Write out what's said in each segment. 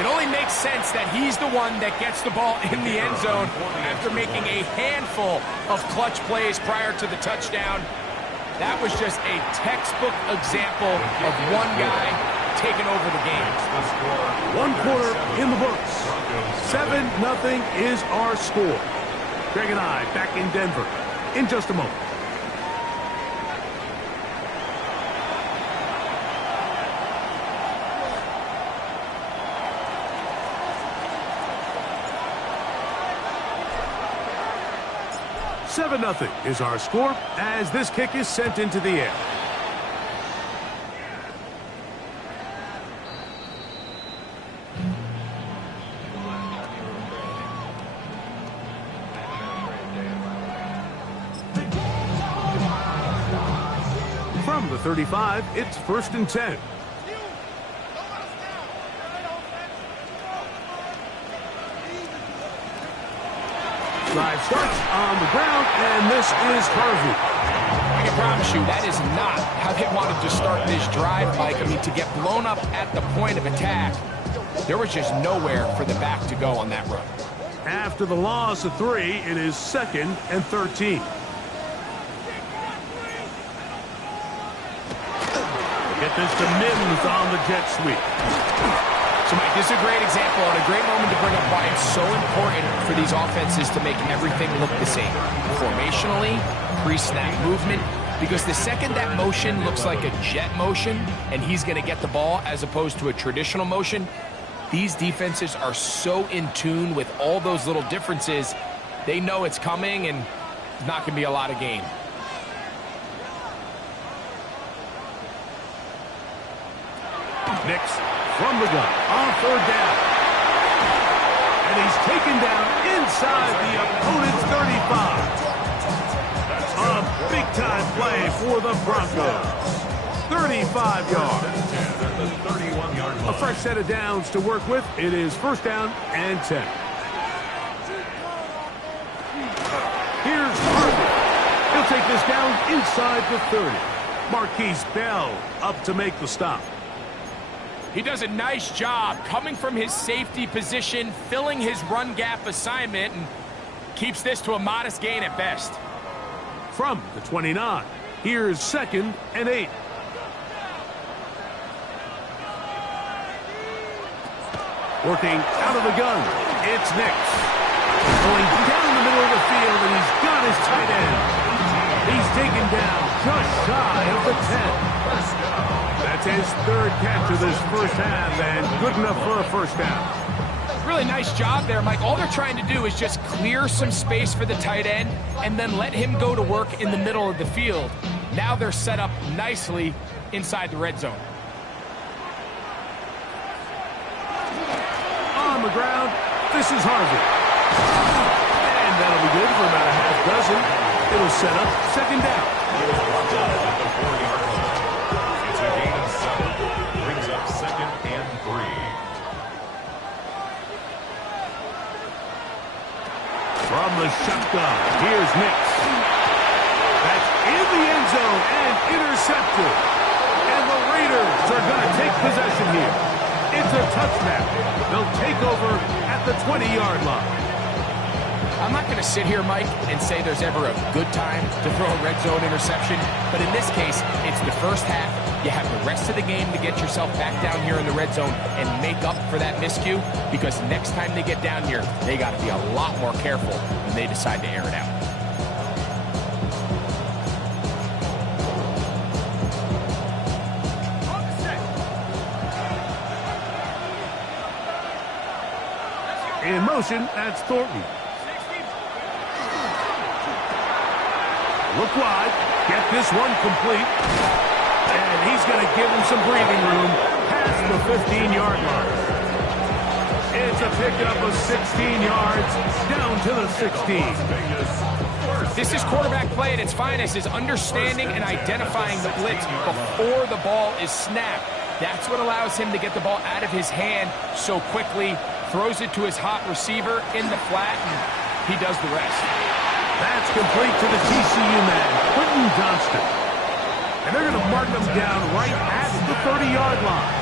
It only makes sense that he's the one that gets the ball in the end zone after making a handful of clutch plays prior to the touchdown. That was just a textbook example of one guy taking over the game. One quarter in the books. 7-0 is our score. Greg and I back in Denver in just a moment. Nothing is our score as this kick is sent into the air. From the 35, it's 1st and 10. Drive starts on the ground, and this is Harvey. I can promise you that is not how they wanted to start this drive, Mike. I mean, to get blown up at the point of attack, there was just nowhere for the back to go on that run. After the loss of 3, it is 2nd and 13. Get this to Mims on the jet sweep. So, Mike, this is a great example and a great moment to bring up why it's so important for these offenses to make everything look the same. Formationally, pre-snap movement, because the second that motion looks like a jet motion and he's going to get the ball as opposed to a traditional motion, these defenses are so in tune with all those little differences, they know it's coming and it's not going to be a lot of gain. Nix from the gun on 3rd down. And he's taken down inside the opponent's 35. A big-time play for the Broncos. 35 yards. A fresh set of downs to work with. It is 1st down and 10. Here's Harvey. He'll take this down inside the 30. Marquise Bell up to make the stop. He does a nice job coming from his safety position, filling his run gap assignment, and keeps this to a modest gain at best. From the 29, here's 2nd and 8. Working out of the gun, it's Nix. Going down the middle of the field, and he's got his tight end. He's taken down just shy of the 10. That's his 3rd catch of this first half, and good enough for a 1st down. Really nice job there, Mike. All they're trying to do is just clear some space for the tight end and then let him go to work in the middle of the field. Now they're set up nicely inside the red zone. On the ground, this is Harvey. And that'll be good for about a half dozen. It'll set up 2nd down. He was brought down at the 4-yard line. It's a gain of 7. Brings up 2nd and 3. From the shotgun, here's Nix. That's in the end zone and intercepted. And the Raiders are going to take possession here. It's a touchdown. They'll take over at the 20-yard line. I'm not going to sit here, Mike, and say there's ever a good time to throw a red zone interception, but in this case, it's the first half. You have the rest of the game to get yourself back down here in the red zone and make up for that miscue, because next time they get down here, they got to be a lot more careful when they decide to air it out. In motion, that's Thornton. Look wide. Get this one complete. And he's going to give him some breathing room past the 15-yard line. It's a pickup of 16 yards down to the 16. This is quarterback play at its finest, is understanding and identifying the blitz before the ball is snapped. That's what allows him to get the ball out of his hand so quickly, throws it to his hot receiver in the flat, and he does the rest. That's complete to the TCU man, Quentin Johnston. And they're going to mark him down right at the 30-yard line.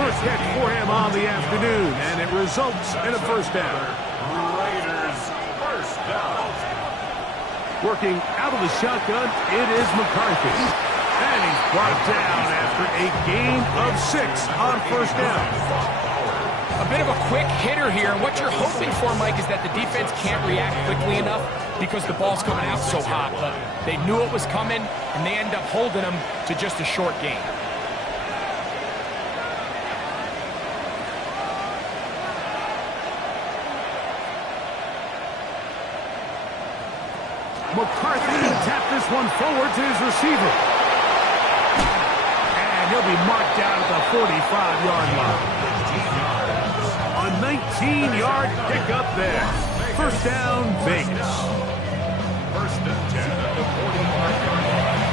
First catch for him on the afternoon, and it results in a first down. Raiders first down. Working out of the shotgun, it is McCarthy. And he's brought down after a gain of 6 on first down. A bit of a quick hitter here. What you're hoping for, Mike, is that the defense can't react quickly enough because the ball's coming out so hot. But they knew it was coming, and they end up holding them to just a short gain. McCarthy tapped this one forward to his receiver. And he'll be marked down at the 45-yard line. A 19-yard pickup there. First down, Vegas. First and 10 at the 40-yard line.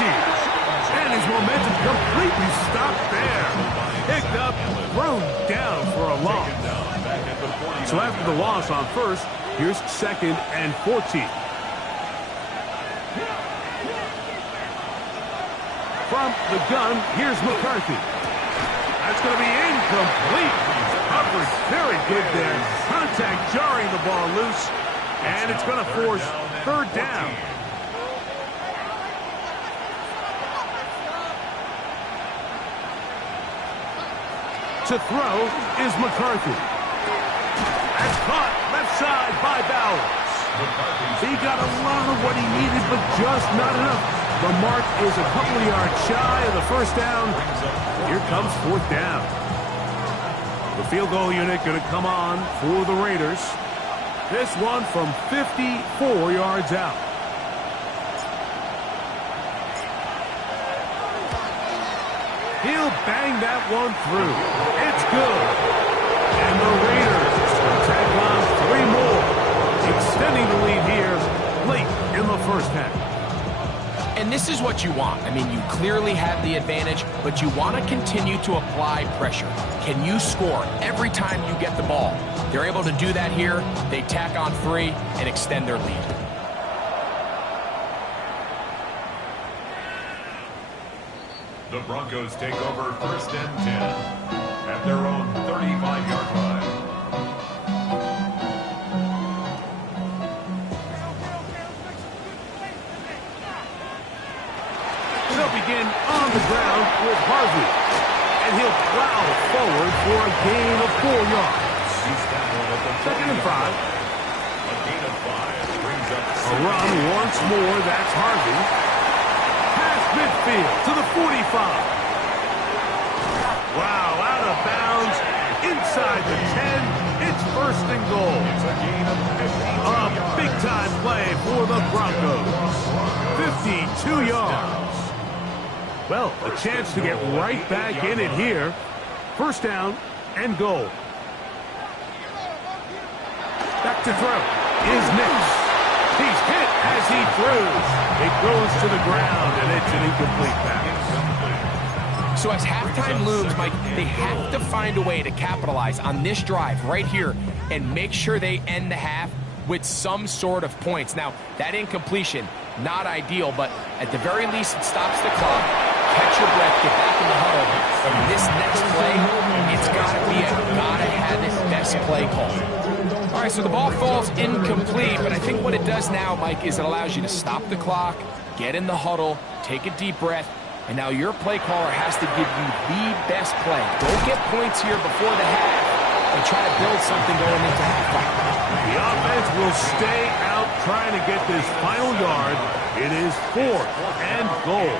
And his momentum completely stopped there. Picked up, thrown down for a loss. So after the loss on first, here's second and 14. From the gun, here's McCarthy. That's going to be incomplete. Coverage very good there. Contact jarring the ball loose. And it's going to force third down. To throw is McCarthy. That's caught left side by Bowers. He got a lot of what he needed, but just not enough. The mark is a couple of yards shy of the first down. Here comes fourth down. The field goal unit going to come on for the Raiders. This one from 54 yards out. He'll bang that one through. It's good. And the Raiders tack on 3 more, extending the lead here late in the first half. And this is what you want. I mean, you clearly have the advantage, but you want to continue to apply pressure. Can you score every time you get the ball? They're able to do that here. They tack on 3 and extend their lead. The Broncos take over first and 10 at their own 35-yard line. They'll begin on the ground with Harvey. And he'll plow forward for a gain of 4 yards. Second and 5. A gain of 5 brings up A run once more. That's Harvey. Midfield to the 45. Wow, out of bounds, inside the 10. It's first and goal. It's a gain of 50. A big-time play for the Broncos. 52 yards. Well, a chance to get right back in it here. First down and goal. Back to throw is Nix. He's hit as he throws. It goes to the ground, and it's an incomplete pass. So as halftime looms, Mike, they have to find a way to capitalize on this drive right here and make sure they end the half with some sort of points. Now, that incompletion, not ideal, but at the very least, it stops the clock. Catch your breath, get back in the huddle. And this next play, it's got to be a gotta-have-it best play call. All right, so the ball falls incomplete, but I think what it does now, Mike, is it allows you to stop the clock, get in the huddle, take a deep breath, and now your play caller has to give you the best play. Don't get points here before the half and try to build something going into halftime. The offense will stay out trying to get this final yard. It is 4th and goal.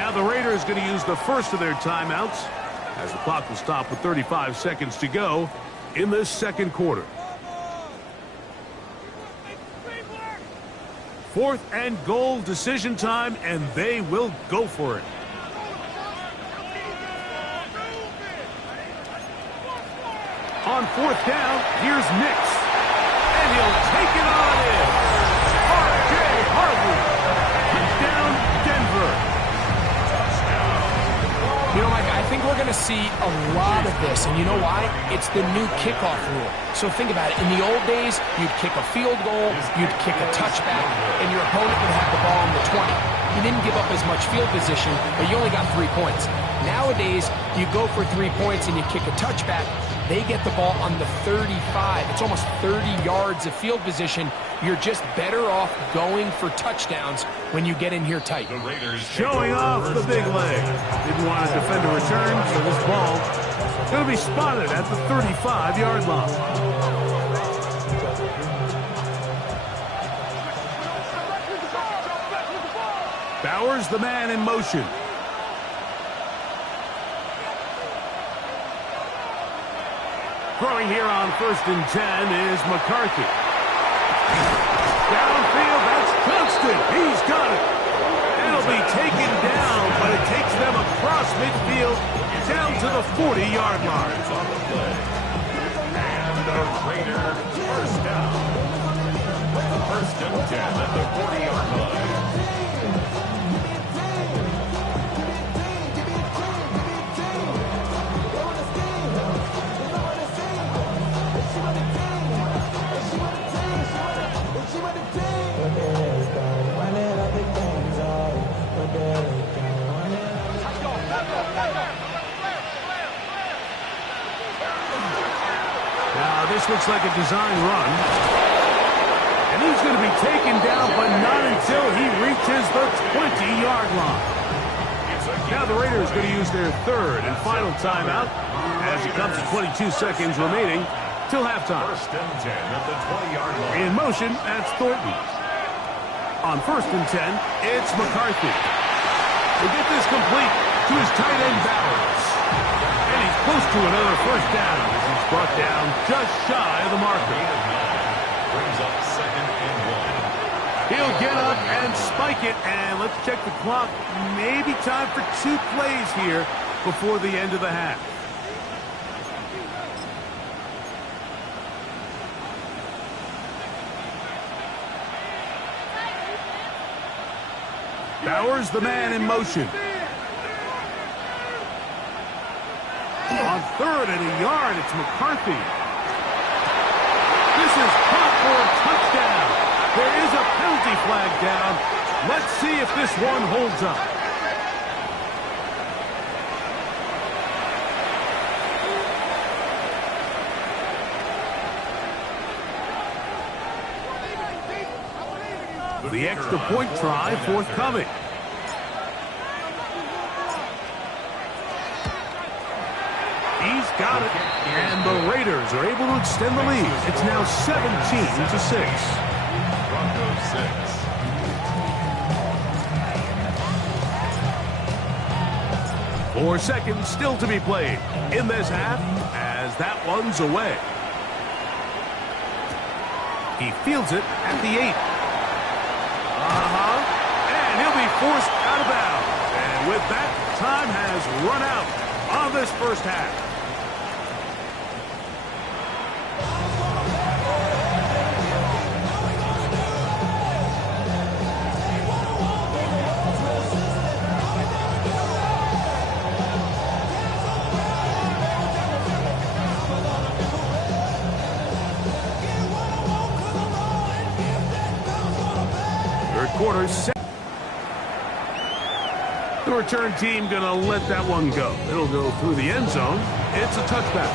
Now the Raiders going to use the first of their timeouts as the clock will stop with 35 seconds to go in this second quarter. 4th and goal, decision time, and they will go for it. On fourth down, here's Nix. And he'll take it on in. R.J. Harvey. Touchdown, Denver. You know, Mike, I think we're going to see a lot of this, and you know why? It's the new kickoff rule. So think about it. In the old days, you'd kick a field goal, you'd kick a touchback, and your opponent would have the ball on the 20. You didn't give up as much field position, but you only got 3 points. Nowadays, you go for 3 points and you kick a touchback. They get the ball on the 35. It's almost 30 yards of field position. You're just better off going for touchdowns when you get in here tight. The Raiders Showing off the big leg. Didn't want to defend a return, so this ball is going to be spotted at the 35-yard line. Bowers, the man in motion. Throwing here on 1st and 10 is McCarthy. Downfield, that's Johnston. He's got it. It'll be taken down, but it takes them across midfield down to the 40-yard line. and the Raider first down. 1st and 10 at the 40-yard line. Now this looks like a design run. And he's going to be taken down, but not until he reaches the 20-yard line. Now the Raiders are going to use their 3rd and final timeout as it comes to 22 seconds remaining till halftime. 1st and 10 at the 20-yard line. In motion, that's Thornton. On 1st and 10, it's McCarthy. To get this complete to his tight end Bowers. And he's close to another first down as he's brought down just shy of the marker. Brings up 2nd and 1. He'll get up and spike it, and let's check the clock. Maybe time for 2 plays here before the end of the half. Bowers, the man in motion. On 3rd and a yard, it's McCarthy. This is caught for a touchdown. There is a penalty flag down. Let's see if this one holds up. The extra point try forthcoming. He's got it. And the Raiders are able to extend the lead. It's now 17-6. Broncos 6. 4 seconds still to be played in this half as that one's away. He fields it at the 8. And he'll be forced out of bounds. And with that, time has run out on this first half. Quarter set. The return team going to let that one go. It'll go through the end zone. It's a touchback.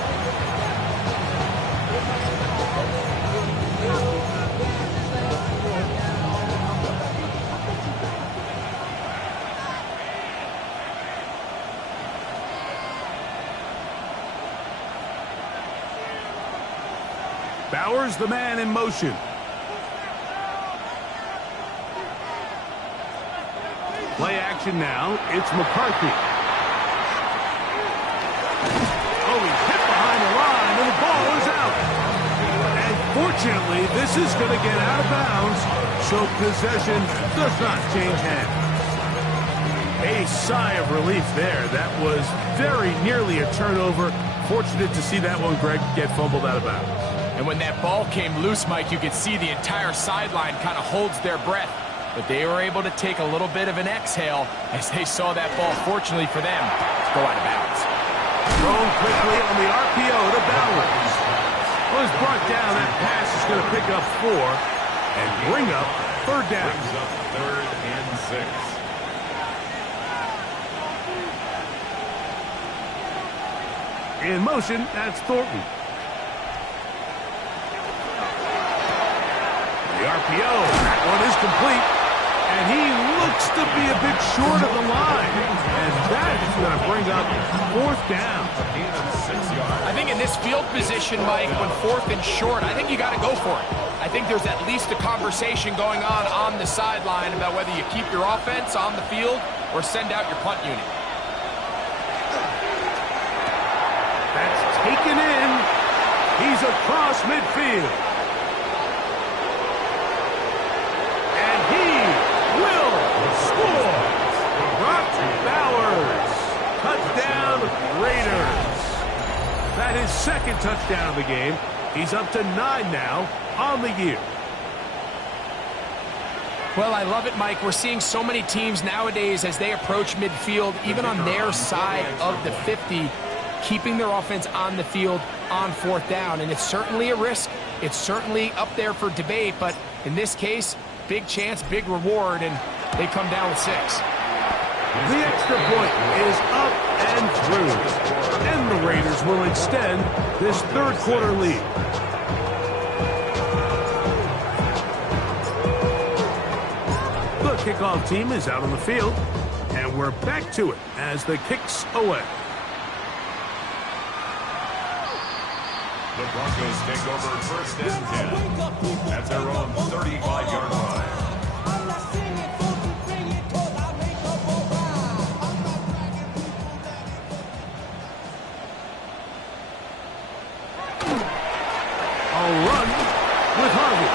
Bowers, the man in motion. Play action now. It's McCarthy. Oh, he's hit behind the line, and the ball is out. And fortunately, this is going to get out of bounds, so possession does not change hands. A sigh of relief there. That was very nearly a turnover Unfortunate to see that one, Greg, get fumbled out of bounds. And when that ball came loose, Mike, you could see the entire sideline kind of holds their breath. But they were able to take a little bit of an exhale as they saw that ball, fortunately for them, go out of bounds. Thrown quickly on the RPO to Bowers. Was brought down. That pass is going to pick up 4 and bring up third down. Brings up 3rd and 6. In motion, that's Thornton. The RPO, that one is complete. And he looks to be a bit short of the line. And that is going to bring up 4th down. A gain of 6 yards. I think in this field position, Mike, when 4th and short, I think you got to go for it. I think there's at least a conversation going on the sideline about whether you keep your offense on the field or send out your punt unit. That's taken in. He's across midfield. And he will score. Brock Bowers. Touchdown, Raiders. That is 2nd touchdown of the game. He's up to 9 now on the year. Well, I love it, Mike. We're seeing so many teams nowadays as they approach midfield, even on their side of the 50, keeping their offense on the field on 4th down. And it's certainly a risk. It's certainly up there for debate. But in this case, big chance, big reward, and they come down with 6. The extra point is up and through. And the Raiders will extend this 3rd quarter lead. The kickoff team is out on the field. And we're back to it as the kick's away. The Broncos take over 1st and 10 at their own 35-yard line. A run with Harvey.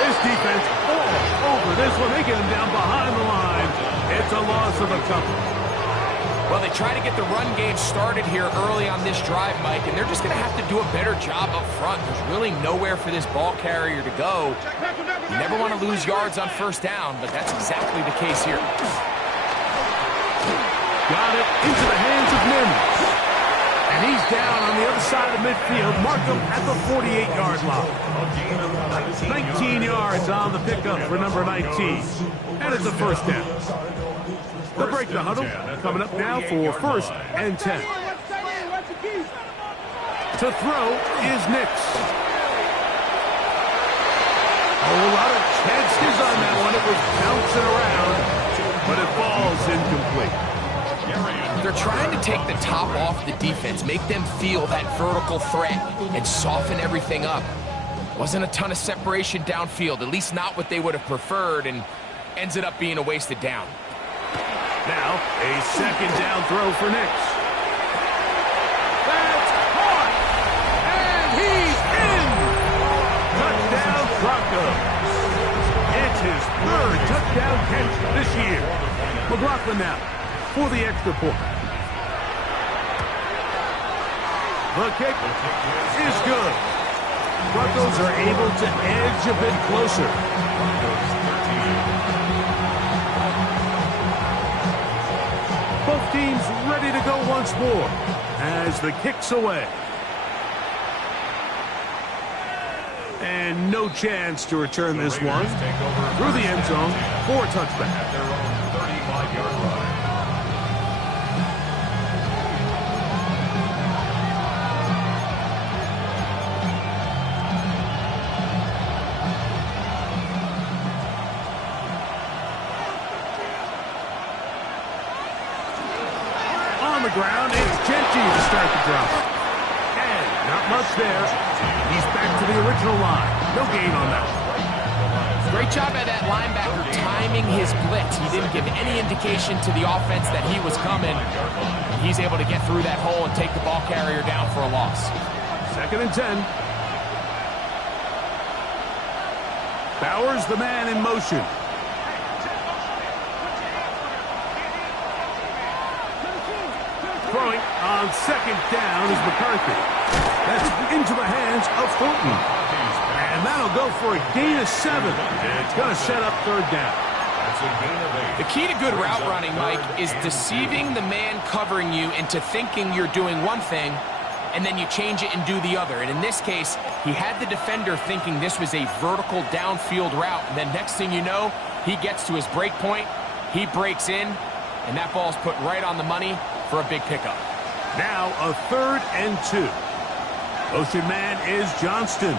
This defense all over this one. They get him down behind the line. It's a loss of a couple. Well, they try to get the run game started here early on this drive, Mike, and they're just going to have to do a better job up front. There's really nowhere for this ball carrier to go. You never want to lose yards on 1st down, but that's exactly the case here. Got it into the hands of Mims. And he's down on the other side of midfield. Mark him at the 48-yard line. 19 yards on the pickup for number 19. And it's a 1st down. They'll break the huddle. Coming up now for 1st and 10. To throw is Nix. A whole lot of chances on that one. It was bouncing around, but it falls incomplete. They're trying to take the top off the defense, make them feel that vertical threat, and soften everything up. Wasn't a ton of separation downfield, at least not what they would have preferred, and ends it up being a wasted down. Now, a 2nd down throw for Nix. That's caught! And he's in! Touchdown, Broncos. It's his 3rd touchdown catch this year. McLaughlin now for the extra point. The kick is good. Broncos are able to edge a bit closer. Both teams ready to go once more as the kick's away. And no chance to return this one through the end zone for a touchback. At their own 35-yard line. On the ground, it's Genty to start the drop. And not much there. He's back to the original line. No gain on that. Great job by that linebacker timing his blitz. He didn't give any indication to the offense that he was coming. He's able to get through that hole and take the ball carrier down for a loss. 2nd and 10. Bowers, the man in motion. Throwing On second down is McCarthy. That's into the hands of Fulton. And that'll go for a gain of 7. It's going to set up third down. The key to good route running, Mike, is deceiving the man covering you into thinking you're doing one thing, and then you change it and do the other. And in this case, he had the defender thinking this was a vertical downfield route. And then next thing you know, he gets to his break point, he breaks in, and that ball's put right on the money for a big pickup. Now a 3rd and 2. Motion man is Johnston.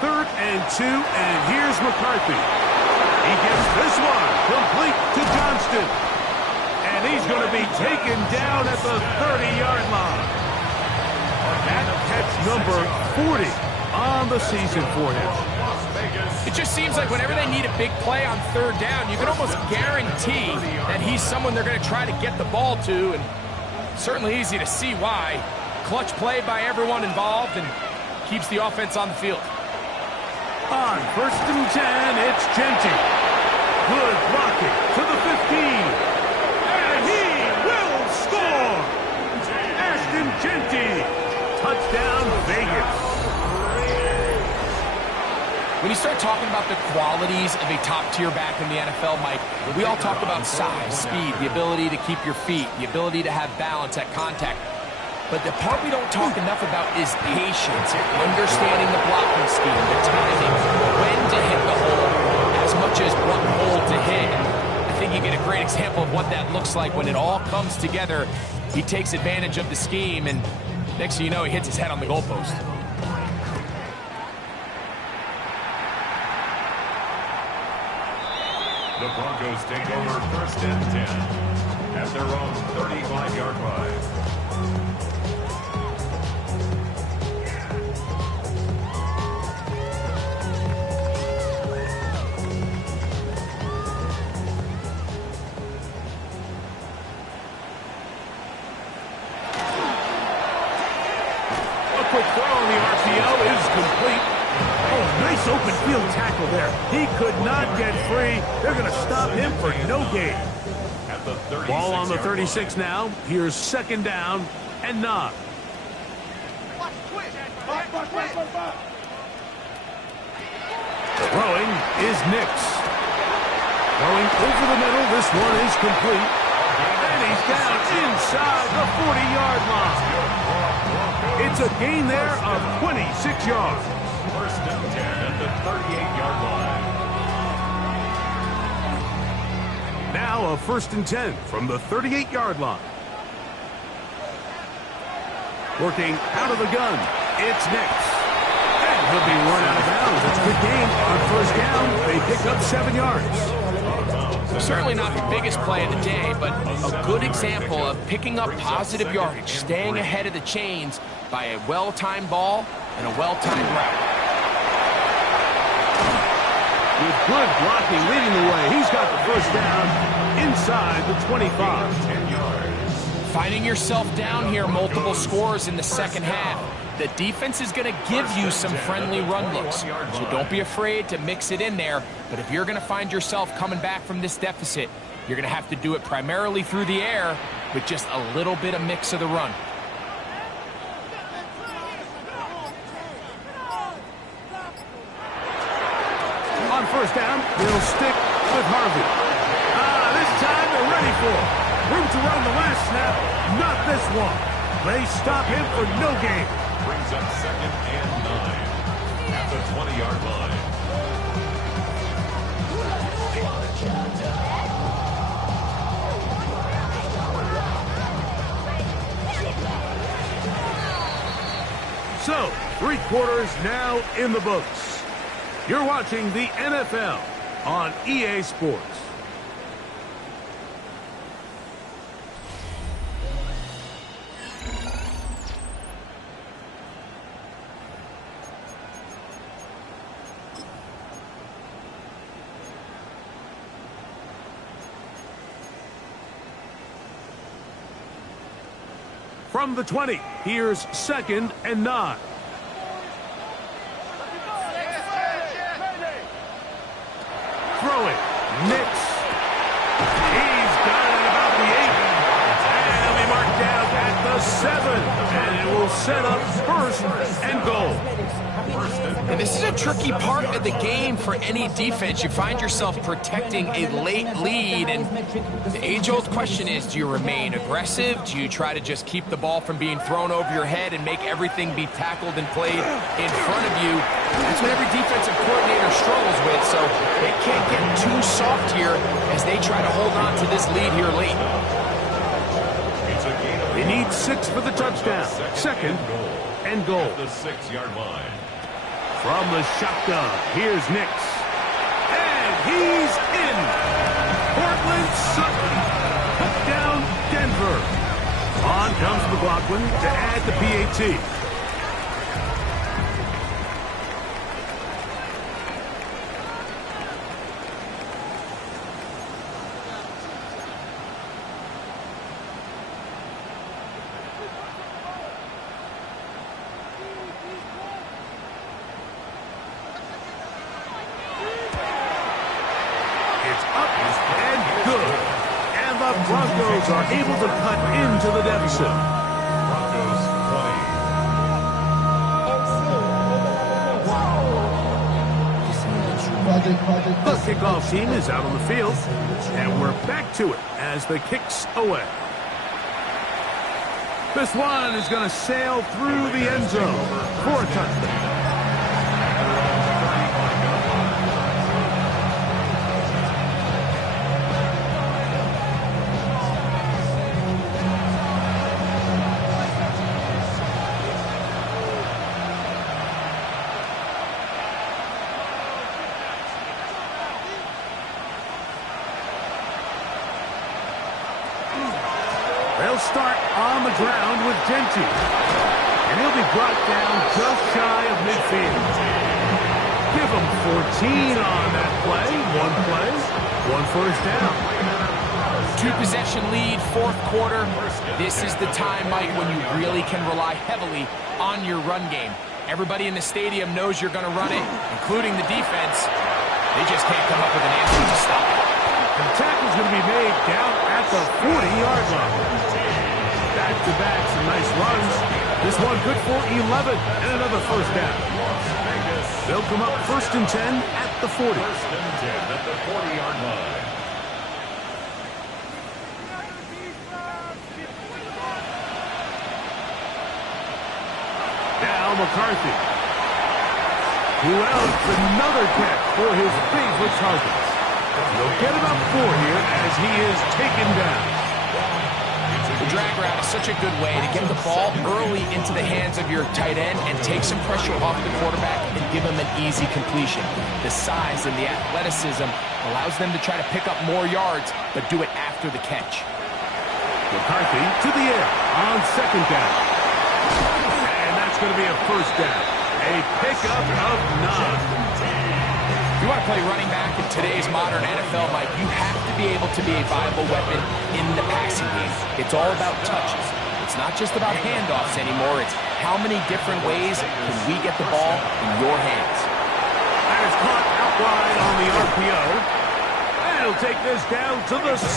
3rd and 2, and here's McCarthy. He gets this one complete to Johnston. And he's going to be taken down at the 30-yard line. That catch number 40 on the season for him. It just seems like whenever they need a big play on 3rd down, you can almost guarantee that he's someone they're going to try to get the ball to, and certainly easy to see why. Clutch play by everyone involved and keeps the offense on the field. On 1st and 10, it's Genty. Good blocking to the 15. And he will score! Ashton Genty. Touchdown, Vegas. When you start talking about the qualities of a top-tier back in the NFL, Mike, we all talk about size, speed, the ability to keep your feet, the ability to have balance at contact. But the part we don't talk enough about is patience, understanding the blocking scheme, the timing, when to hit the hole, as much as what hole to hit. I think you get a great example of what that looks like when it all comes together. He takes advantage of the scheme, and next thing you know, he hits his head on the goalpost. The Broncos take over 1st and 10 at their own 35-yard line. Quick throw on the RPO is complete. Oh, nice open field tackle there. He could not get free. They're going to stop him for no gain. Ball on the 36 now. Here's 2nd down and 9. Throwing is Nix. Going over the middle. This one is complete. And he's down inside the 40-yard line. It's a gain there of 26 yards. 1st and 10 at the 38-yard line. Now a 1st and 10 from the 38-yard line. Working out of the gun, it's Nix. And he'll be run out of bounds. It's a good gain on 1st down. They pick up 7 yards. Certainly not the biggest play of the day, but a good example of picking up positive yardage, staying ahead of the chains by a well-timed ball and a well-timed route. With good blocking leading the way, he's got the 1st down inside the 25. 10 yards. Finding yourself down here, multiple scores in the 2nd half. The defense is going to give you some friendly run looks, so don't be afraid to mix it in there. But if you're going to find yourself coming back from this deficit, you're going to have to do it primarily through the air with just a little bit of mix of the run. On 1st down, they'll stick with Harvey. This time they're ready for it. Room to run the last snap, not this one. They stop him for no gain. Brings up 2nd and 9 at the 20-yard line. So, 3 quarters now in the books. You're watching the NFL on EA Sports. From the 20, here's 2nd and 9. Throwing, Nix. He's got it at about the 8. 7, and it will set up first and goal. And this is a tricky part of the game for any defense. You find yourself protecting a late lead, and the age-old question is, do you remain aggressive? Do you try to just keep the ball from being thrown over your head and make everything be tackled and played in front of you? That's what every defensive coordinator struggles with, so they can't get too soft here as they try to hold on to this lead here late. They need 6 for the touchdown. Second and goal. At the 6-yard line. From the shotgun, here's Nix. And he's in. Portland Sutton put down Denver. On comes McLaughlin to add the PAT. Broncos are able to cut into the deficit. Broncos 20. The kickoff team is out on the field, and we're back to it as the kick's away. This one is going to sail through the end zone for a touchdown. They'll start on the ground with Genty. And he'll be brought down just shy of midfield. Give him 14 on that play. One first down. 2-possession lead, fourth quarter. This is the time, Mike, when you really can rely heavily on your run game. Everybody in the stadium knows you're going to run it, including the defense. They just can't come up with an answer to stop it. The tackle's going to be made down at the 40-yard line. Back-to-back, some nice runs. This one good for 11 and another first down. They'll come up 1st and 10 at the 40. 1st and 10 at the 40-yard line. Now McCarthy. Who else? Another catch for his favorite targets. He'll get about 4 here as he is taken down. The drag route is such a good way to get the ball early into the hands of your tight end and take some pressure off the quarterback and give him an easy completion. The size and the athleticism allows them to try to pick up more yards, but do it after the catch. McCarthy to the air on 2nd down. And that's going to be a first down. A pickup of 9. If you want to play running back in today's modern NFL, Mike, you have to be able to be a viable weapon in the passing game. It's all about touches. It's not just about handoffs anymore. It's how many different ways can we get the ball in your hands. That is caught out wide on the RPO. And he'll take this down to the 6.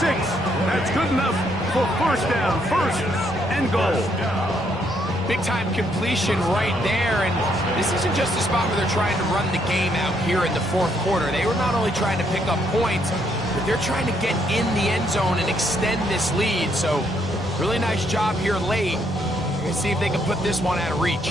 That's good enough for first down, 1st and goal. Big-time completion right there, and this isn't just a spot where they're trying to run the game out here in the 4th quarter. They were not only trying to pick up points, but they're trying to get in the end zone and extend this lead. So, really nice job here late. We're going to see if they can put this one out of reach.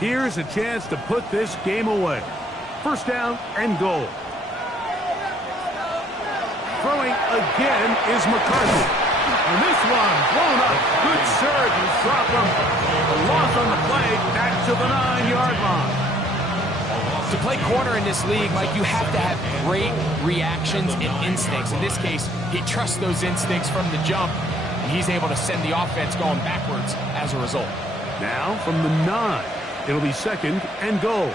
Here's a chance to put this game away. First down and goal. Throwing again is McCarthy. And this one blown up. Good surge and drop him. A loss on the play back to the 9-yard line. To play corner in this league, Mike, you have to have great reactions and instincts. In this case, he trusts those instincts from the jump, and he's able to send the offense going backwards as a result. Now from the 9, it'll be 2nd and goal.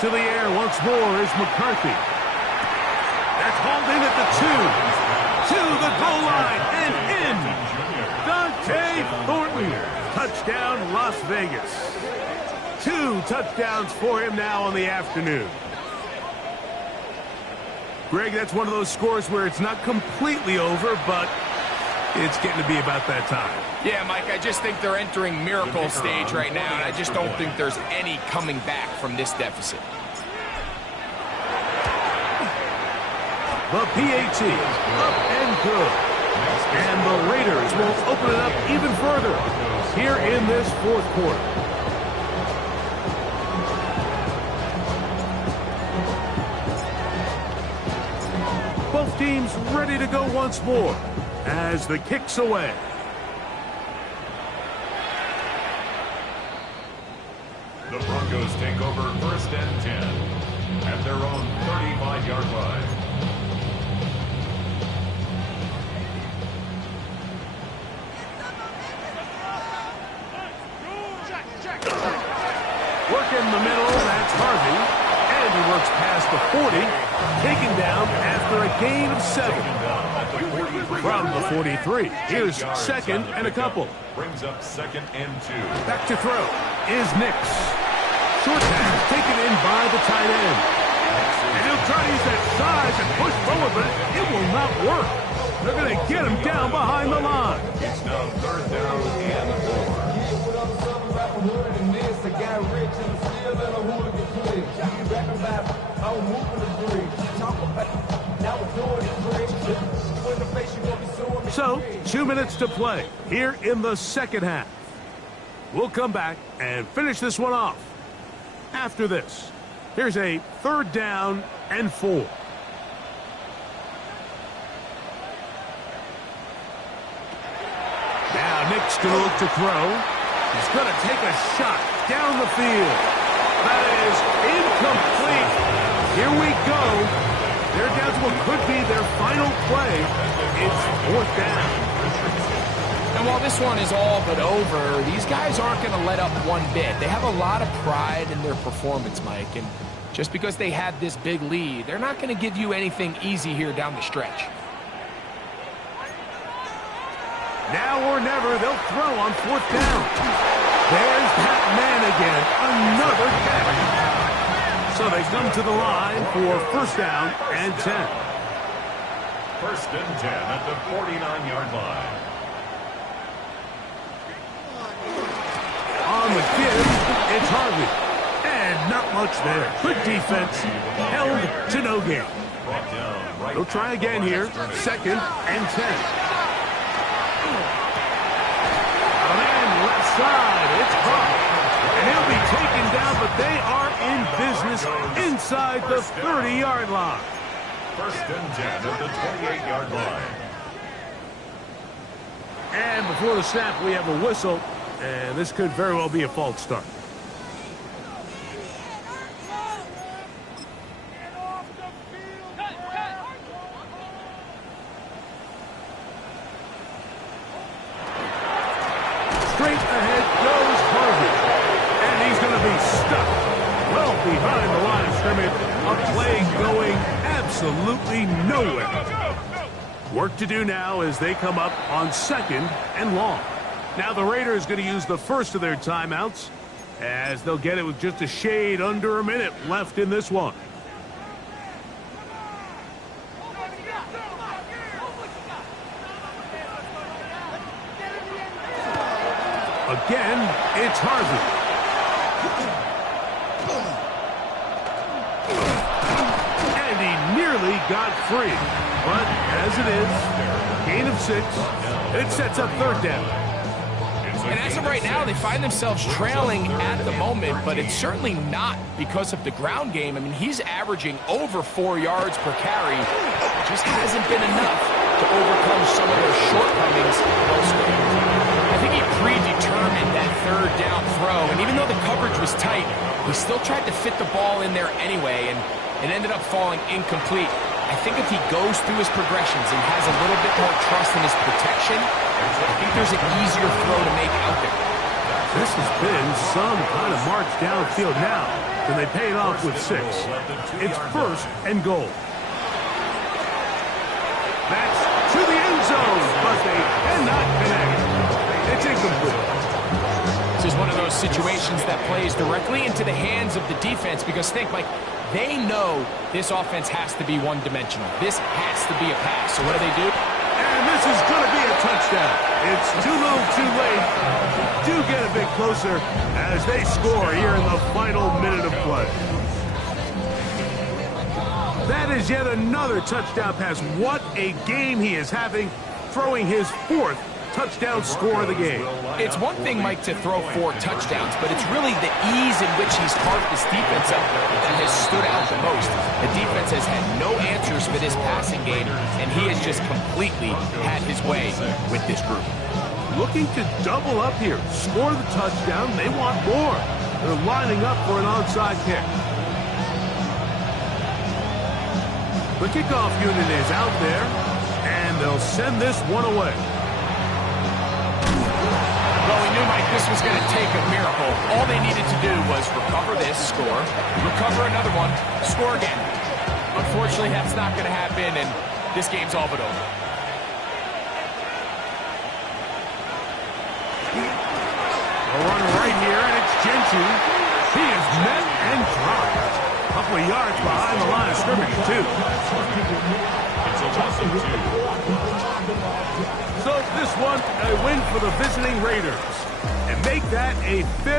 To the air once more is McCarthy. That's hauled in at the 2. To the goal line and in. Touchdown, Las Vegas. 2 touchdowns for him now on the afternoon. Greg, that's one of those scores where it's not completely over, but it's getting to be about that time. Yeah, Mike, I just think they're entering miracle stage right now, and I just don't think there's any coming back from this deficit. The PAT, up and good. And the Raiders will open it up even further here in this fourth quarter. Both teams ready to go once more as the kick's away. The Broncos take over 1st and 10 at their own 35-yard line. Work in the middle, that's Harvey. And he works past the 40, taken down after a gain of 7. From the 43, here's 2nd and a couple. Brings up 2nd and 2. Back to throw is Nix. Short pass taken in by the tight end. And he'll try to use that size and push forward, but it will not work. They're going to get him down behind the line. It's now 3rd down and 4. So, 2 minutes to play here in the second half. We'll come back and finish this one off. After this, here's a 3rd down and 4. Now Nick's going to look to throw. He's going to take a shot down the field. That is incomplete. Here we go. They're down to what could be their final play. It's 4th down. And while this one is all but over, these guys aren't going to let up one bit. They have a lot of pride in their performance, Mike. And just because they had this big lead, they're not going to give you anything easy here down the stretch. Now or never, they'll throw on 4th down. There's that man again. Another catch. So they come to the line for 1st down and 10. 1st and 10 at the 49-yard line. On the give, it's Harvey. And not much there. Good defense. Held to no gain. They'll try again here. 2nd and 10. A man left side. It's caught. And he'll be taken down, but they are in business inside the 30-yard line. 1st and 10 at the 28-yard line. And before the snap, we have a whistle. And this could very well be a false start. Straight ahead goes Harvey. And he's going to be stuck well behind the line of scrimmage. A play going absolutely nowhere. Work to do now as they come up on 2nd and long. Now the Raiders going to use the first of their timeouts as they'll get it with just a shade under a minute left in this one. Again, it's Harvey. And he nearly got free. But as it is, gain of 6. It sets up 3rd down. And as of right now, they find themselves trailing at the moment, but it's certainly not because of the ground game. I mean, he's averaging over 4 yards per carry. It just hasn't been enough to overcome some of those shortcomings elsewhere. I think he predetermined that 3rd down throw, and even though the coverage was tight, he still tried to fit the ball in there anyway, and it ended up falling incomplete. I think if he goes through his progressions and has a little bit more trust in his protection, I think there's an easier throw to make out there. This has been some kind of march downfield now, and they pay it off with 6. It's 1st and goal. That's to the end zone, but they cannot connect. It's incomplete. one of those situations that plays directly into the hands of the defense because think, Mike, they know this offense has to be one-dimensional. This has to be a pass. So what do? And this is going to be a touchdown. It's too little too late. Do get a bit closer as they score here in the final minute of play. That is yet another touchdown pass. What a game he is having, throwing his 4th touchdown score of the game. It's one thing, Mike, to throw 4 touchdowns, but it's really the ease in which he's carved this defense up that has stood out the most. The defense has had no answers for this passing game, and he has just completely had his way with this group. Looking to double up here, score the touchdown. They want more. They're lining up for an onside kick. The kickoff unit is out there, and they'll send this one away. Well, we knew, Mike, this was going to take a miracle. All they needed to do was recover this, score, recover another one, score again. Unfortunately, that's not going to happen, and this game's all but over. A run right here, and it's Gentry. He is met and dropped. A couple of yards behind the line of scrimmage, too. It's a loss of 2. So this one, a win for the visiting Raiders. And make that a 5th